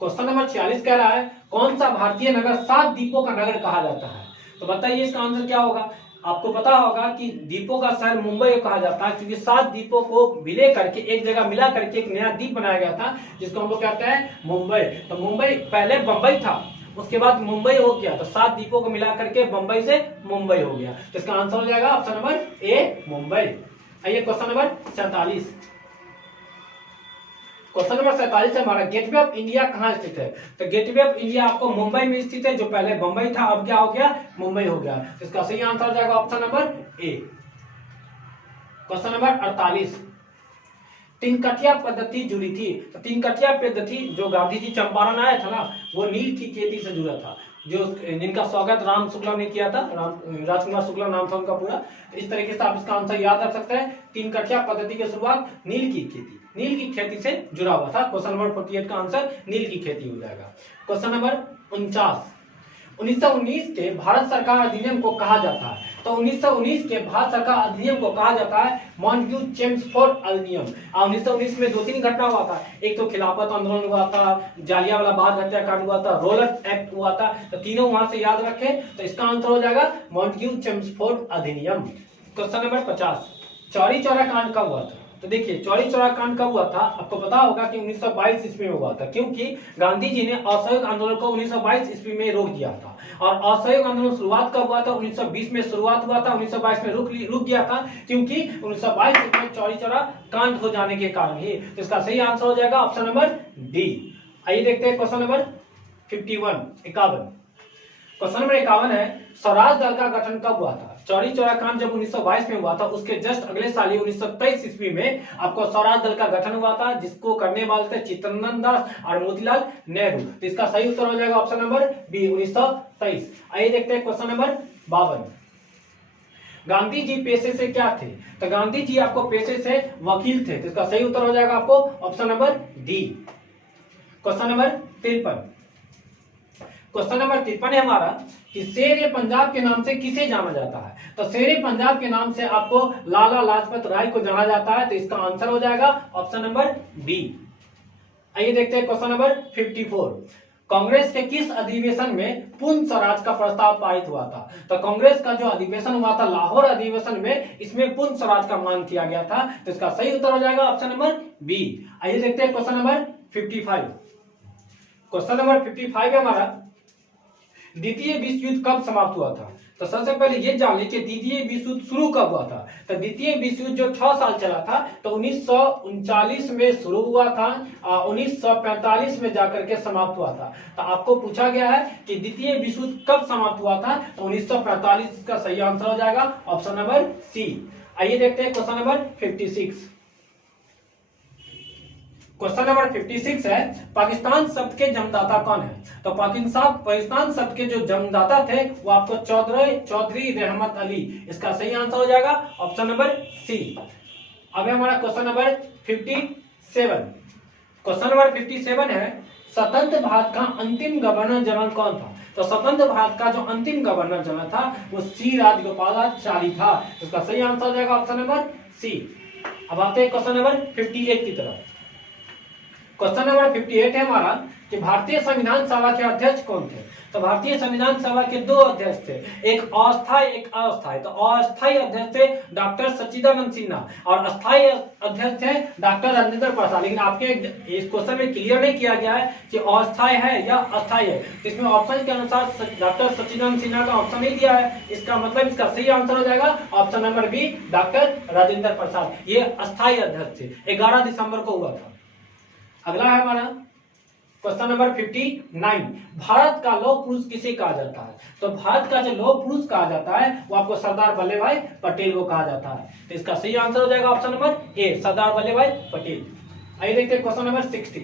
क्वेश्चन नंबर 46 कह रहा है, कौन सा भारतीय नगर 7 द्वीपों का नगर कहा जाता है? तो बताइए इसका आंसर क्या होगा। आपको पता होगा कि द्वीपों का शहर मुंबई कहा जाता है, क्योंकि 7 द्वीपों को विलय करके एक जगह मिला करके एक नया द्वीप बनाया गया था, जिसको हम लोग कहते हैं मुंबई। तो मुंबई पहले बंबई था, उसके बाद मुंबई हो गया, तो 7 द्वीपों को मिला करके बंबई से मुंबई हो गया। तो इसका आंसर हो जाएगा ऑप्शन नंबर ए, मुंबई। आइए क्वेश्चन नंबर 47। क्वेश्चन नंबर 47 है हमारा, गेटवे ऑफ इंडिया कहां स्थित है? तो गेटवे ऑफ इंडिया आपको मुंबई में स्थित है, जो पहले बंबई था अब क्या हो गया? मुंबई हो गया। तो इसका सही आंसर हो जाएगा ऑप्शन नंबर ए। Question number 48। तीनकठिया पद्धति जुड़ी थी। तो तीनकठिया पद्धति जो गांधी जी चंपारण आया था ना, वो नील की खेती से जुड़ा था, जो जिनका स्वागत राम शुक्ला ने किया था, राजकुमार शुक्ला नाम था उनका पूरा। इस तरीके से आप इसका आंसर याद रख सकते हैं। तीनकठिया पद्धति की शुरुआत नील की खेती से जुड़ा हुआ था। क्वेश्चन नंबर 48 का आंसर नील की खेती हो जाएगा। Question number 49। 1919 के भारत सरकार अधिनियम को कहा जाता है? तो 1919 के भारत सरकार अधिनियम को कहा जाता है मॉन्टेग्यू चेम्सफोर्ड अधिनियम। 1919 में 2-3 घटना हुआ था। एक तो खिलाफत आंदोलन हुआ था, जालियांवाला बाग हत्याकांड हुआ था, रोलर एक्ट हुआ था। तो तीनों वहां से याद रखें। तो इसका आंसर हो जाएगा मॉन्टेग्यू चेम्सफोर्ड अधिनियम। Question number 50। चौरी चौरा कांड कब हुआ था? तो देखिए चौरी चौरा कांड कब हुआ था? आपको पता होगा कि 1922 ईस्वी में हुआ था, क्योंकि गांधी जी ने असहयोग आंदोलन को 1922 ईस्वी में रोक दिया था। और असहयोग आंदोलन शुरुआत कब हुआ था? 1920 में शुरुआत हुआ था, 1922 में रुक गया था, क्योंकि 1922 में चौरी चौरा कांड हो जाने के कारण ही। तो इसका सही आंसर हो जाएगा ऑप्शन नंबर डी। आइए देखते हैं क्वेश्चन नंबर 51। क्वेश्चन नंबर 51 है, स्वराज दल का गठन कब हुआ था? चौरी चौरा कांड जब 1922 में हुआ था, उसके जस्ट अगले साल ही 1923 ईस्वी में आपको स्वराज दल का गठन हुआ था, जिसको करने वाले थे चित्तरंजन दास और मोतीलाल नेहरू। तो इसका सही उत्तर हो जाएगा ऑप्शन नंबर बी, 1923। आइए देखते हैं क्वेश्चन नंबर 52। गांधी जी पेशे से क्या थे? तो गांधी जी आपको पेशे से वकील थे। तो इसका सही उत्तर हो जाएगा आपको option number D. Question number 53। Question number 53 है हमारा कि शेर ए पंजाब के नाम से किसे जाना जाता है? तो शेर ए पंजाब के नाम से आपको लाला लाजपत राय को जाना जाता है। तो इसका आंसर हो जाएगा ऑप्शन नंबर बी। आइए देखते हैं क्वेश्चन नंबर 54। कांग्रेस के किस अधिवेशन में पूर्ण स्वराज का प्रस्ताव पारित हुआ था? तो कांग्रेस का जो अधिवेशन हुआ था लाहौर अधिवेशन में, इसमें पूर्ण स्वराज का मांग किया गया था। तो इसका सही उत्तर हो जाएगा ऑप्शन नंबर बी। आइए देखते हैं क्वेश्चन नंबर 55। क्वेश्चन नंबर 55 है हमारा, द्वितीय विश्व युद्ध कब समाप्त हुआ था? तो सबसे पहले ये जान लीजिए द्वितीय विश्व युद्ध शुरू कब हुआ था। तो द्वितीय विश्व युद्ध जो 6 साल चला था, तो 1939 में शुरू हुआ था, 1945 में जाकर के समाप्त हुआ था। तो आपको पूछा गया है कि द्वितीय विश्व युद्ध कब समाप्त हुआ था? तो 1945 का सही आंसर हो जाएगा ऑप्शन नंबर सी। आइए देखते हैं क्वेश्चन नंबर 56। क्वेश्चन नंबर 56 है, पाकिस्तान शब्द के जन्मदाता कौन है? तो पाकिस्तान शब्द के जो जन्मदाता थे वो आपको चौधरी रहमत अली। इसका सही आंसर हो जाएगा ऑप्शन नंबर सी। अब हमारा क्वेश्चन नंबर 57। क्वेश्चन नंबर 57 है, स्वतंत्र भारत का अंतिम गवर्नर जनरल कौन था? तो स्वतंत्र भारत का जो अंतिम गवर्नर जनरल था वो सी राजगोपालाचारी था। इसका सही आंसर हो जाएगा ऑप्शन नंबर सी। अब आते हैं क्वेश्चन नंबर 58 की तरफ। क्वेश्चन नंबर 58 है हमारा कि भारतीय संविधान सभा के अध्यक्ष कौन थे? तो भारतीय संविधान सभा के 2 अध्यक्ष थे, एक अस्थायी एक अस्थायी। तो अस्थायी अध्यक्ष थे डॉक्टर सच्चिदानंद सिन्हा और अस्थायी अध्यक्ष थे डॉक्टर राजेंद्र प्रसाद। लेकिन आपके इस क्वेश्चन में क्लियर नहीं किया गया है कि अस्थायी है या अस्थायी है। इसमें ऑप्शन के अनुसार डॉक्टर सच्चिदानंद सिन्हा का ऑप्शन नहीं दिया है। इसका मतलब इसका सही आंसर हो जाएगा option number B, doctor Rajendra Prasad. ये अस्थायी अध्यक्ष थे, 11 दिसंबर को हुआ था। अगला है हमारा क्वेश्चन नंबर 59। भारत का लौह पुरुष किसे कहा जाता है? तो भारत का जो लौह पुरुष कहा जाता है वो आपको सरदार वल्लभ भाई पटेल को कहा जाता है। तो इसका सही आंसर हो जाएगा ऑप्शन नंबर ए, सरदार वल्लभ भाई पटेल। आइए देखते हैं क्वेश्चन नंबर 60।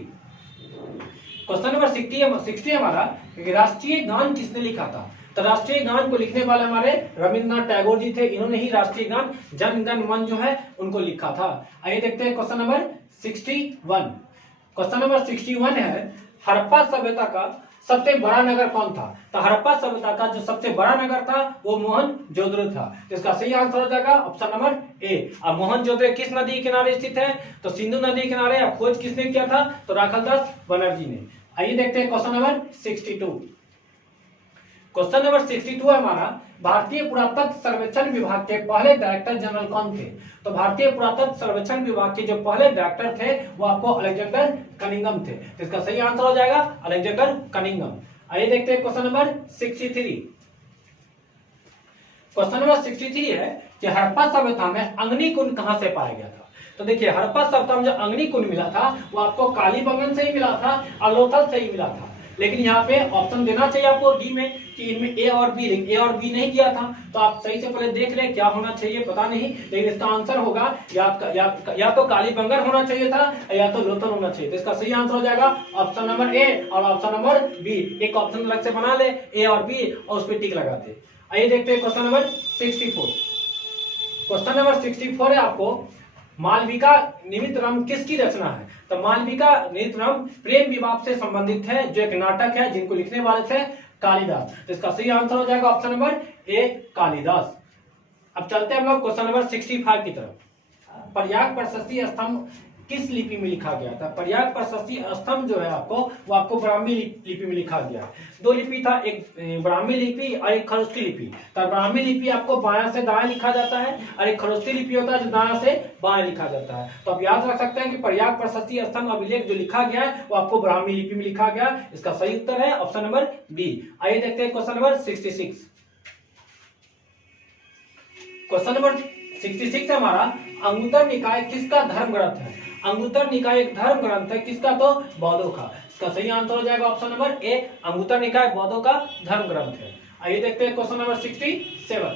क्वेश्चन नंबर 60 हमारा, राष्ट्रीय गान किसने लिखा था? तो राष्ट्रीय गान को लिखने वाले हमारे रविंद्रनाथ टैगोर जी थे। इन्होंने ही राष्ट्रीय गान जन गण मन जो है उनको लिखा था। आइए देखते हैं क्वेश्चन नंबर 61। क्वेश्चन नंबर 61 है, हड़प्पा सभ्यता का सबसे बड़ा नगर कौन था? तो हड़प्पा सभ्यता का जो सबसे बड़ा नगर था वो मोहनजोदड़ो था। तो इसका सही आंसर हो जाएगा ऑप्शन नंबर ए। और मोहनजोदड़ो किस नदी के किनारे स्थित है? तो सिंधु नदी के किनारे। खोज किसने किया था? तो राखालदास बनर्जी ने। आइए देखते हैं क्वेश्चन नंबर 62। क्वेश्चन नंबर 62 है हमारा, भारतीय पुरातत्व सर्वेक्षण विभाग के पहले डायरेक्टर जनरल कौन थे? तो भारतीय पुरातत्व सर्वेक्षण विभाग के जो पहले डायरेक्टर थे वो आपको अलेक्जेंडर कनिंघम थे। तो इसका सही आंसर हो जाएगा अलेक्जेंडर कनिंघम। आइए देखते हैं क्वेश्चन नंबर 63। क्वेश्चन नंबर 63 है कि हड़प्पा सभ्यता में अग्नि कुंड कहां से पाया गया था? तो देखिए हड़प्पा सभ्यता में जो अग्नि कुंड मिला था वो आपको कालीबंगन से ही मिला था, अलोथल से ही मिला था। लेकिन यहाँ पे ऑप्शन देना चाहिए आपको डी में कि इनमें ए और बी नहीं किया था। तो आप सही से पहले देख लें क्या होना चाहिए, पता नहीं। लेकिन इसका आंसर होगा या तो कालीबंगन होना चाहिए था या तो लोथल होना चाहिए। तो इसका सही आंसर हो जाएगा ऑप्शन नंबर ए और ऑप्शन नंबर बी। एक ऑप्शन अलग से बना ले, ए और बी, और उस पर टिक लगा दे। आइए देखते हैं क्वेश्चन नंबर 64। क्वेश्चन नंबर 64 है आपको, मालविका निमित्तम किसकी रचना है? तो मालविका निमित्तम प्रेम विवाह से संबंधित है, जो एक नाटक है जिनको लिखने वाले थे कालिदास। तो इसका सही आंसर हो जाएगा ऑप्शन नंबर ए, कालिदास। अब चलते हैं हम लोग क्वेश्चन नंबर 65 की तरफ। प्रयाग प्रशस्ति स्तंभ किस लिपि में लिखा गया था? प्रयाग प्रशस्ति स्तंभ जो है वो आपको ब्राह्मी लिपि में लिखा गया है। 2 लिपि था, एक ब्राह्मी लिपि और एक खरोष्ठी लिपि। तो ब्राह्मी लिपि आपको बायां से दाएं लिखा जाता है और एक खरोष्ठी लिपि होता है जो दायां से बाएं लिखा जाता है। तो आप याद रख सकते हैं कि प्रयाग प्रशस्ति स्तंभ अभिलेख जो लिखा गया है वो आपको ब्राह्मी लिपि में लिखा गया। इसका सही उत्तर है ऑप्शन नंबर बी। आइए देखते हैं क्वेश्चन नंबर 66। क्वेश्चन नंबर 66 हमारा, अंगुत्तर निकाय किसका धर्म ग्रंथ है? अंगुत्तर निकाय एक धर्म ग्रंथ है, किसका? तो बौद्धों का। इसका सही आंसर हो जाएगा ऑप्शन नंबर ए, अंगुत्तर निकाय बौद्धों का धर्म ग्रंथ है। आइए देखते हैं क्वेश्चन नंबर 67।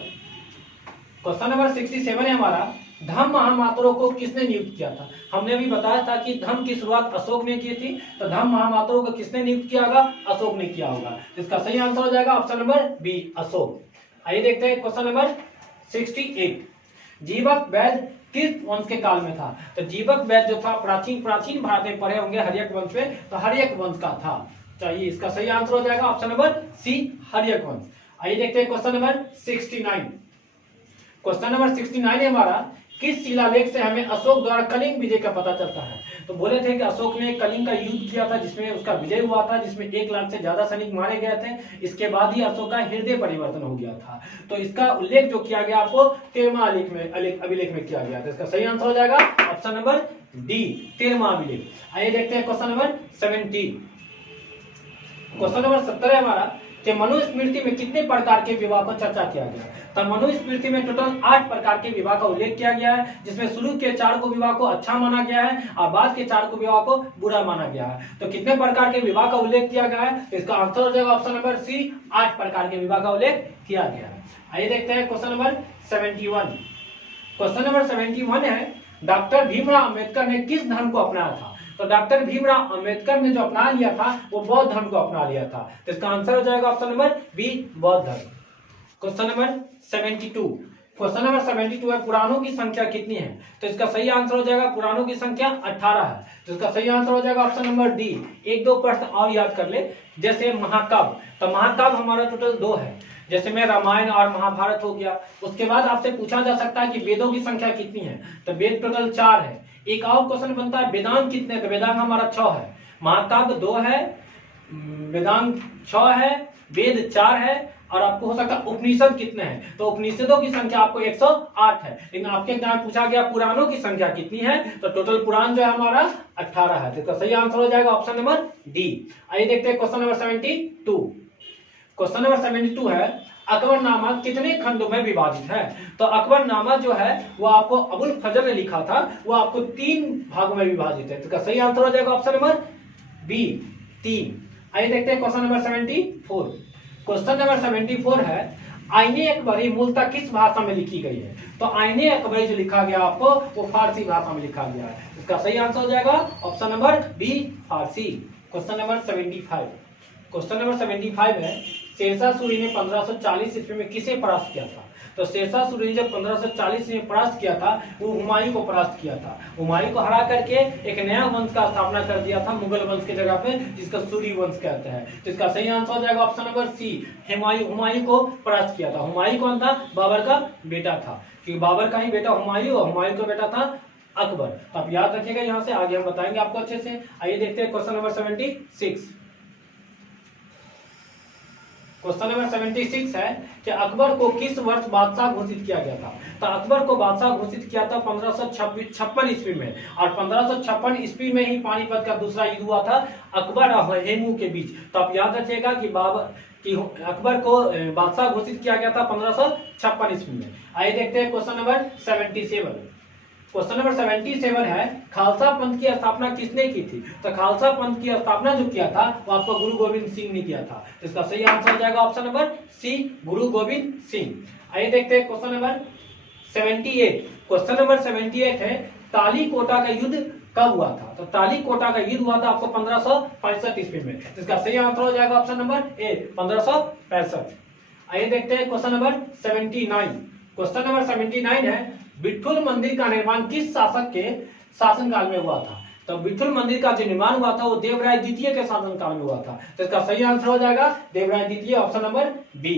क्वेश्चन नंबर 67 है हमारा, धम्म महामात्रों को किसने नियुक्त किया था? हमने भी बताया था कि धम्म की शुरुआत अशोक ने की थी। तो धम्म महामात्रों को किसने नियुक्त किया होगा? अशोक ने किया होगा। इसका सही आंसर हो जाएगा ऑप्शन नंबर बी, अशोक। आइए देखते हैं क्वेश्चन नंबर 68। जीवक वैद्य किस वंश के काल में था? तो जीवक वैद्य जो था प्राचीन भारत में पढ़े होंगे हर्यक वंश में, तो हर्यक वंश का था। चाहिए इसका सही आंसर हो जाएगा ऑप्शन नंबर सी, हर्यक वंश। आइए देखते हैं क्वेश्चन नंबर 69। क्वेश्चन नंबर 69 है हमारा, किस शिलालेख से हमें अशोक द्वारा कलिंग विजय का पता चलता है? तो बोले थे कि अशोक ने कलिंग का युद्ध किया था जिसमें उसका विजय हुआ था, जिसमें 1 लाख से ज्यादा सैनिक मारे गए थे। इसके बाद ही अशोक का हृदय परिवर्तन हो गया था। तो इसका उल्लेख जो किया गया आपको 13वां अभिलेख में किया गया था। इसका सही आंसर हो जाएगा ऑप्शन नंबर डी, 13वां अभिलेख। आइए देखते हैं क्वेश्चन नंबर 70। क्वेश्चन नंबर 70 है हमारा कि मनुस्मृति में कितने प्रकार के विवाह को चर्चा किया गया? तो मनुस्मृति में टोटल 8 प्रकार के विवाह का उल्लेख किया गया है, जिसमें शुरू के 4 को विवाह को अच्छा माना गया है और बाद के 4 को विवाह को बुरा माना गया है। तो कितने प्रकार के विवाह का उल्लेख किया गया है? तो इसका आंसर हो जाएगा ऑप्शन नंबर सी, 8 प्रकार के विवाह का उल्लेख किया गया है। आइए देखते हैं क्वेश्चन नंबर 71। क्वेश्चन नंबर 71 है, डॉक्टर भीमराव अंबेडकर ने किस धर्म को अपनाया था? तो डॉक्टर भीमराव अंबेडकर ने जो अपना लिया था वो बौद्ध धर्म को अपना लिया था। तो इसका आंसर हो जाएगा ऑप्शन नंबर बी, बौद्ध धर्म। Question number 72। क्वेश्चन नंबर 72 है, पुराणों की संख्या कितनी है? तो इसका सही आंसर हो जाएगा पुराणों की संख्या 18 है। तो इसका सही आंसर हो जाएगा ऑप्शन नंबर डी। 1-2 प्रश्न और याद कर ले, जैसे महाकाव्य, तो महाकाव्य हमारा टोटल 2 है, जैसे में रामायण और महाभारत हो गया। उसके बाद आपसे पूछा जा सकता है कि वेदों की संख्या कितनी है? तो वेद टोटल 4 है। एक और क्वेश्चन बनता है वेदांत कितने? तो वेदांत हमारा 6 है। महाकाव्य 2 है, वेदांत 6 है, वेद 4 है, और आपको हो सकता है उपनिषद कितने हैं? तो उपनिषदों की संख्या आपको 108 है। लेकिन आपके एग्जाम में पूछा गया पुराणों की संख्या कितनी है? तो टोटल पुराण जो है हमारा 18 है। तो इसका सही आंसर हो जाएगा ऑप्शन नंबर डी। आइए देखते हैं क्वेश्चन नंबर 72। क्वेश्चन नंबर 72 है, अकबरनामा कितने खंडों में विभाजित है? तो अकबरनामा जो है वो आपको अबुल फजल ने लिखा था, वो आपको 3 भागों में विभाजित है। तो इसका सही आंसर हो जाएगा ऑप्शन नंबर बी, 3। आइए देखते हैं क्वेश्चन नंबर 74। क्वेश्चन नंबर 74 है, आईने अकबरी मूलतः किस भाषा में लिखी गई है? तो आईने अकबरी जो लिखा गया आपको वो फारसी भाषा में लिखा गया है। इसका सही आंसर हो जाएगा option number B, Farsi. Question number 75। Question number 75 है, शेरशाह सूरी ने 1540 ईस्वी में किसे परास्त किया था? तो शेरशाह सूरी ने जब 1540 में परास्त किया था वो हुमायूं को परास्त किया था। हुमायूं को हरा करके एक नया वंश का स्थापना कर दिया था मुगल वंश की जगह पे, जिसका सूरी वंश कहते हैं। तो इसका सही आंसर हो जाएगा ऑप्शन नंबर सी, हुमायूं को परास्त किया था। हुमायूं कौन था? बाबर का बेटा था, क्योंकि बाबर का ही बेटा हुमायूं और हुमायूं का बेटा था अकबर। तो आप याद रखिएगा, यहाँ से आगे हम बताएंगे आपको अच्छे से। आइए देखते हैं क्वेश्चन नंबर 76। क्वेश्चन नंबर 76 है कि अकबर को किस वर्ष बादशाह घोषित किया गया था? तो अकबर को बादशाह घोषित किया था 1556 ईस्वी में, और 1556 ईस्वी में ही पानीपत का दूसरा युद्ध हुआ था अकबर और हेमू के बीच। तो आप याद रखिएगा कि अकबर को बादशाह घोषित किया गया था 1556 ईस्वी में। आइए देखते हैं क्वेश्चन नंबर 77। क्वेश्चन नंबर 77 है, खालसा पंथ की स्थापना किसने की थी? तो खालसा पंथ की स्थापना जो किया था वो आपको गुरु गोविंद सिंह ने किया था। इसका सही आंसर हो जाएगा ऑप्शन नंबर सी, गुरु गोविंद सिंह। आइए देखते हैं क्वेश्चन नंबर 78। क्वेश्चन नंबर 78 है, तालीकोटा का युद्ध कब हुआ था? तो तालीकोटा का युद्ध हुआ था आपको 1565 ईस्वी में। इसका सही आंसर हो जाएगा ऑप्शन नंबर ए, 1565। आइए देखते हैं क्वेश्चन नंबर 79। क्वेश्चन नंबर 79 है, विठ्ठल मंदिर का निर्माण किस शासक के शासनकाल में हुआ था? तो विठ्ठल मंदिर का जो निर्माण हुआ था वो देवराय द्वितीय के शासनकाल में हुआ था। तो इसका सही आंसर हो जाएगा देवराय द्वितीय, ऑप्शन नंबर बी।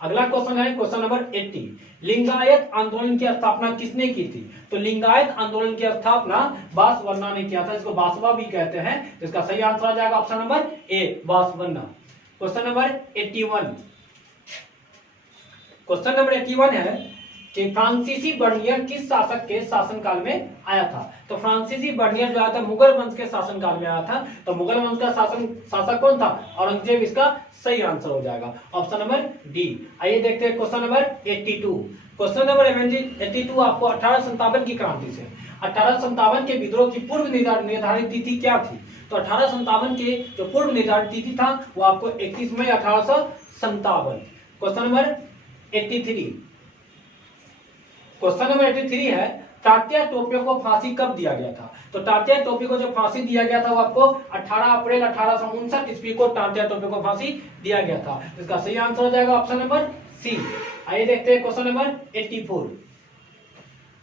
अगला क्वेश्चन है क्वेश्चन नंबर 80। लिंगायत आंदोलन की स्थापना किसने की थी? तो लिंगायत आंदोलन की स्थापना बासवन्ना ने किया था, इसको बासवा भी कहते हैं। तो इसका सही आंसर हो जाएगा option number A, Basavanna. Question number 81। Question number 81 है कि फ्रांसीसी बर्नियर किस शासक के शासनकाल में आया था? तो फ्रांसीसी बर्नियर जो आया था मुगल वंश के शासनकाल में आया था। तो मुगल वंश का शासक कौन था? औरंगजेब। इसका सही आंसर हो जाएगा ऑप्शन नंबर डी। आइए देखते हैं क्वेश्चन नंबर 82। क्वेश्चन नंबर 82 आपको 1857 की क्रांति से 1857 के विद्रोह की पूर्व निर्धारित तिथि क्या थी? तो 1857 के जो पूर्व निर्धारित तिथि था वो आपको 31 मई 1857। Question number 83। क्वेश्चन नंबर 83 है, तात्या टोपे को फांसी कब दिया गया था? तो तात्या टोपे को जो फांसी दिया गया था वो आपको 18 अप्रैल 1859 ईस्वी को तात्या टोपे को फांसी दिया गया था। इसका सही आंसर हो जाएगा ऑप्शन नंबर सी, सी। आइए देखते हैं क्वेश्चन नंबर 84।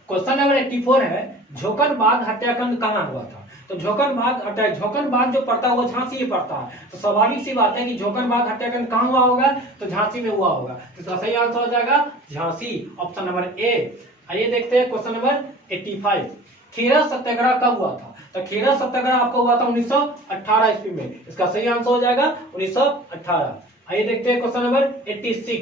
क्वेश्चन नंबर 84 है झोकन बाग हत्याकांड कहाँ हुआ था। तो झोकन बाग जो पड़ता है वो झांसी में पड़ता है। तो स्वाभाविक सी बात है कि झोकन बाग हत्याकांड कहाँ हुआ होगा, तो झांसी में हुआ होगा। तो इसका सही आंसर हो जाएगा झांसी, ऑप्शन नंबर ए। आइए देखते हैं क्वेश्चन नंबर 85। खेरा सत्याग्रह कब हुआ था। तो खेरा सत्याग्रह आपको हुआ था 1918 ईस्वी में। इसका सही आंसर हो जाएगा 1918। आइए देखते हैं क्वेश्चन नंबर 86।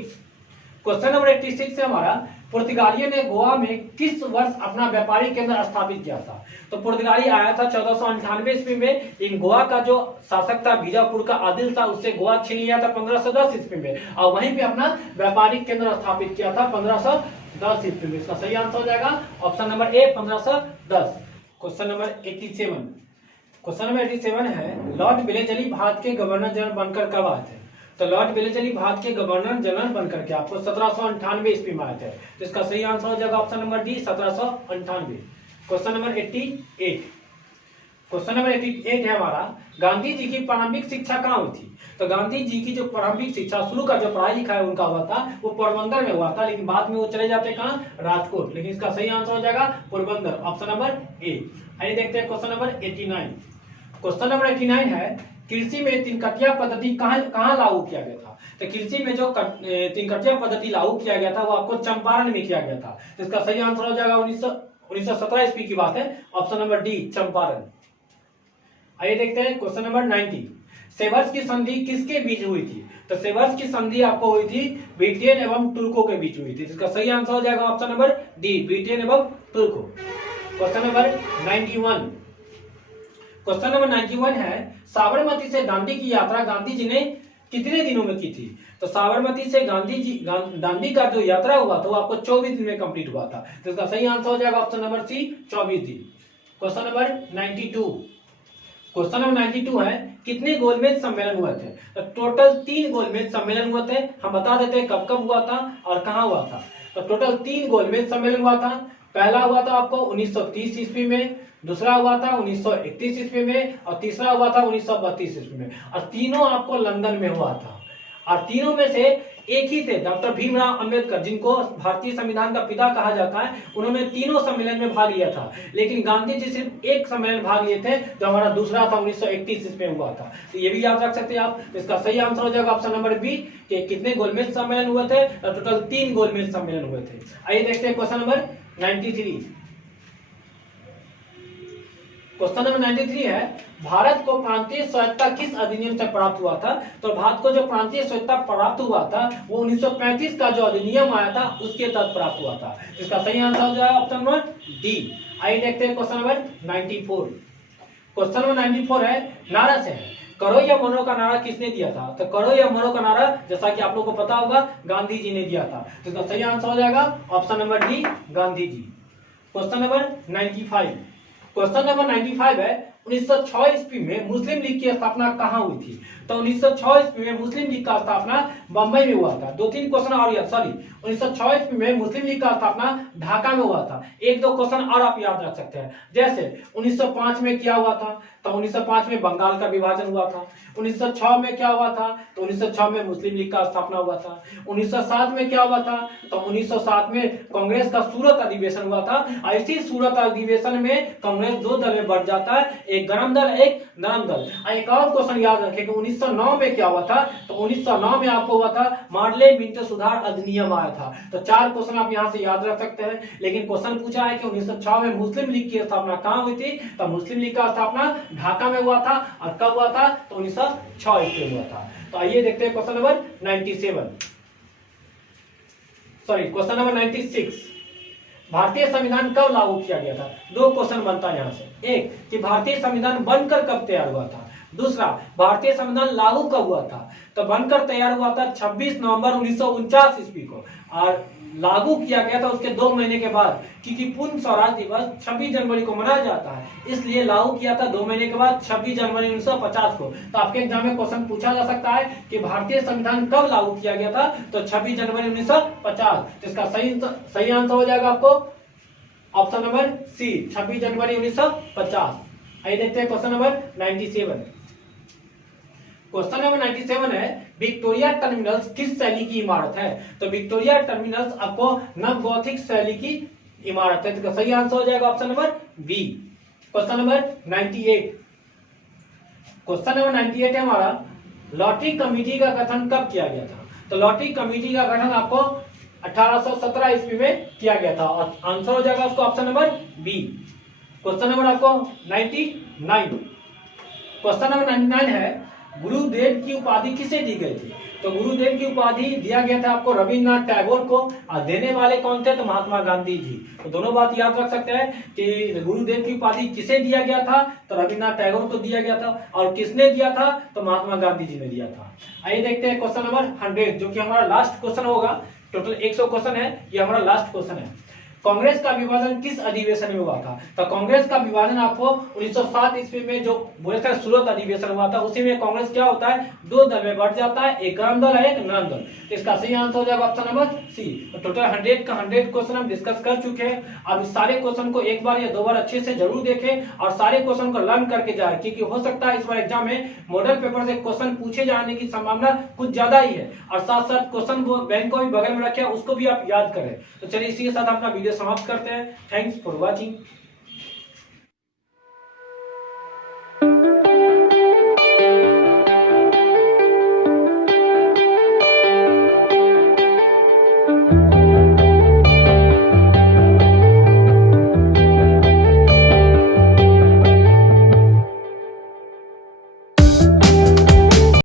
क्वेश्चन नंबर 86 से हमारा पुर्तगालियों ने गोवा में किस वर्ष अपना व्यापारिक केंद्र स्थापित किया था। तो पुर्तगाली आया था 1498 ईस्वी में, लेकिन गोवा का जो शासक था बीजापुर का आदिल था, उससे गोवा छीन लिया था 1510 ईस्वी में और वहीं पे अपना व्यापारिक केंद्र स्थापित किया था 1510 ईस्वी में। इसका सही आंसर हो जाएगा ऑप्शन नंबर ए 1510। Question number 87। क्वेश्चन नंबर 87 है लॉर्ड वेलेस्ली भारत के गवर्नर जनरल बनकर कब आए थे। तो लॉर्ड वेलेस्ली भारत के गवर्नर जनरल बनकर के आपको 1798 ईस्वी में आए थे। तो इसका सही आंसर हो जाएगा option number D 1798। Question number 88। Question number 88 है हमारा गांधी जी की प्रारंभिक शिक्षा कहाँ हुई थी। तो गांधी जी की जो प्रारंभिक शिक्षा शुरू का जो पढ़ाई लिखा है उनका हुआ था वो पोरबंदर में हुआ था, लेकिन बाद में वो चले जाते कहाँ, राजकोट। लेकिन इसका सही आंसर हो जाएगा पोरबंदर, ऑप्शन नंबर ए। आइए देखते हैं क्वेश्चन नंबर 89। क्वेश्चन नंबर 89 है कृषि में तीन पद्धति कहाँ लागू किया गया था। तो कृषि में जो तीन पद्धति लागू किया गया था वो आपको चंपारण में किया गया था। तो इसका सही आंसर हो जाएगा 1917 ईस्वी की बात है, ऑप्शन नंबर डी चंपारण। आइए देखते हैं क्वेश्चन नंबर 90। सेवर्स की संधि किसके बीच हुई थी। तो सेवर्स की संधि आपको हुई थी ब्रिटेन एवं तुर्कों के बीच हुई थी। इसका सही आंसर हो जाएगा ऑप्शन नंबर डी ब्रिटेन एवं तुर्कों। Question number 91। क्वेश्चन नंबर 91 है साबरमती से दांडी की यात्रा गांधी जी ने कितने दिनों में की थी। तो साबरमती से दांडी का जो यात्रा हुआ था वो आपको 24 दिन में कंप्लीट हुआ था। तो इसका सही आंसर हो जाएगा ऑप्शन नंबर सी 24 दिन। Question number 92। क्वेश्चन नंबर 92 है कितने गोलमेज सम्मेलन हुए थे। तो टोटल 3 गोलमेज सम्मेलन हुए थे। हम बता देते हैं कब कब हुआ था और कहाँ हुआ था। तो टोटल 3 गोलमेज सम्मेलन हुआ था। पहला हुआ था आपको 1930 ईस्वी में, दूसरा हुआ था 1931 ईस्वी में और तीसरा हुआ था 1932 ईस्वी में। और तीनों आपको लंदन में हुआ था। और तीनों में से एक ही थे डॉक्टर भीमराव अंबेडकर, जिनको भारतीय संविधान का पिता कहा जाता है। उन्होंने तीनों सम्मेलन में भाग लिया था, लेकिन गांधी जी सिर्फ एक सम्मेलन भाग लिए थे जो हमारा दूसरा था 1931 ईस्वी में हुआ था। तो ये भी याद रख सकते हैं आप। तो इसका सही आंसर हो जाएगा ऑप्शन नंबर बी कि कितने गोलमेज सम्मेलन हुए थे। टोटल 3 गोलमेज सम्मेलन हुए थे। आइए देखते हैं क्वेश्चन नंबर 93। क्वेश्चन नंबर 93 है भारत को प्रांतीय स्वायत्तता किस अधिनियम से प्राप्त हुआ था। तो भारत को जो प्रांतीय स्वायत्तता प्राप्त हुआ था वो 1935 का जो अधिनियम आया था उसके तहत प्राप्त हुआ था। इसका सही आंसर हो जाएगा ऑप्शन नंबर डी। आइए देखते हैं क्वेश्चन नंबर 94। क्वेश्चन नंबर 94 है नारा से है करो या मरो का नारा किसने दिया था। तो करो या मरो का नारा जैसा कि आप लोग को पता होगा गांधी जी ने दिया था। तो इसका सही आंसर हो जाएगा option number D Gandhi ji. Question number 95। Question number 95 है 1906 ईस्वी में मुस्लिम लीग की स्थापना कहाँ हुई थी। तो 1906 ईस्वी में मुस्लिम लीग का स्थापना बंबई में हुआ था। 2-3 क्वेश्चन और याद, सॉरी 1906 ईस्वी में मुस्लिम लीग का स्थापना ढाका में हुआ था। 1-2 क्वेश्चन और आप याद रख सकते हैं, जैसे 1905 में क्या हुआ था। तो 1905 में बंगाल का विभाजन हुआ था। 1906 में क्या हुआ था। तो 1906 में मुस्लिम लीग का स्थापना हुआ था। 1907 में क्या हुआ था। तो 1907 में कांग्रेस का सूरत अधिवेशन हुआ था। ऐसी सूरत अधिवेशन में कांग्रेस 2 दल में बढ़ जाता है, एक गरम दल एक नरम दल। एक और क्वेश्चन याद रखें कि 1909 में क्या हुआ था। तो 1909 में आपको हुआ था मार्ले मिंटो सुधार अधिनियम आया था। तो 4 क्वेश्चन आप यहां से याद रख सकते हैं। लेकिन क्वेश्चन पूछा है कि 1906 में मुस्लिम लीग की स्थापना कहां हुई थी। तो मुस्लिम लीग का स्थापना ढाका में हुआ था। और कब हुआ था। तो 1906 ईस्वी में हुआ था। तो आइए देखते हैं question number 97, sorry question number 96। भारतीय संविधान कब लागू किया गया था। 2 क्वेश्चन बनता है यहां से। एक कि भारतीय संविधान बनकर कब तैयार हुआ था। दूसरा भारतीय संविधान लागू कब हुआ था। तो बनकर तैयार हुआ था 26 नवंबर 1949 ईस्वी को और लागू किया गया था उसके 2 महीने के बाद, क्योंकि पूर्ण स्वराज दिवस 26 जनवरी को मनाया जाता है, इसलिए लागू किया था 2 महीने के बाद 26 जनवरी 1950 को। तो आपके एग्जाम में क्वेश्चन पूछा जा सकता है कि भारतीय संविधान कब लागू किया गया था। तो 26 जनवरी 1950। तो इसका सही आंसर हो जाएगा आपको ऑप्शन नंबर सी 26 जनवरी 1950। आइए देखते हैं क्वेश्चन नंबर 97। क्वेश्चन नंबर 97 है विक्टोरिया टर्मिनल्स किस शैली की इमारत है? तो विक्टोरिया टर्मिनल्स आपको नव गॉथिक शैली की इमारत है। तो सही आंसर हो जाएगा option number B. Question number 98, question number 98 है हमारा, लॉटरी कमेटी का गठन कब किया गया था? तो लॉटरी कमेटी का गठन आपको 1817 ईस्वी में किया गया था और आंसर हो जाएगा उसको option number B. Question number आपको 99, क्वेश्चन नंबर 99 है गुरुदेव की उपाधि किसे दी गई थी? तो गुरुदेव की उपाधि दिया गया था आपको रविन्द्रनाथ टैगोर को और देने वाले कौन थे? तो महात्मा गांधी जी। तो दोनों बात याद रख सकते हैं कि गुरुदेव की उपाधि किसे दिया गया था? तो रविन्द्रनाथ टैगोर को दिया गया था। और किसने दिया था? तो महात्मा गांधी जी ने दिया था। आइए देखते हैं क्वेश्चन नंबर 100 जो कि हमारा लास्ट क्वेश्चन होगा। टोटल 100 क्वेश्चन है, ये हमारा लास्ट क्वेश्चन है। कांग्रेस का विभाजन किस अधिवेशन में हुआ था? तो कांग्रेस का विभाजन आपको 1907 ईस्वी में जो बुलेटिन सूरत अधिवेशन हुआ था, उसी में कांग्रेस क्या होता है? दो दल में बढ़ जाता है, एक गर्म दल है, एक नरम दल। तो इसका सही आंसर हो जाएगा ऑप्शन नंबर सी। तो टोटल 100 का 100 क्वेश्चन हम डिस्कस कर चुके हैं। अब इस सारे क्वेश्चन को एक बार या दो बार अच्छे से जरूर देखें और सारे क्वेश्चन को लर्न करके जाए, क्योंकि हो सकता है इस बार एग्जाम में मॉडल पेपर से क्वेश्चन पूछे जाने की संभावना कुछ ज्यादा ही है। और साथ साथ क्वेश्चन बैंक को भी बगल में रखे, उसको भी आप याद करें। तो चलिए इसी के साथ अपना वीडियो समाप्त करते हैं। Thanks for watching.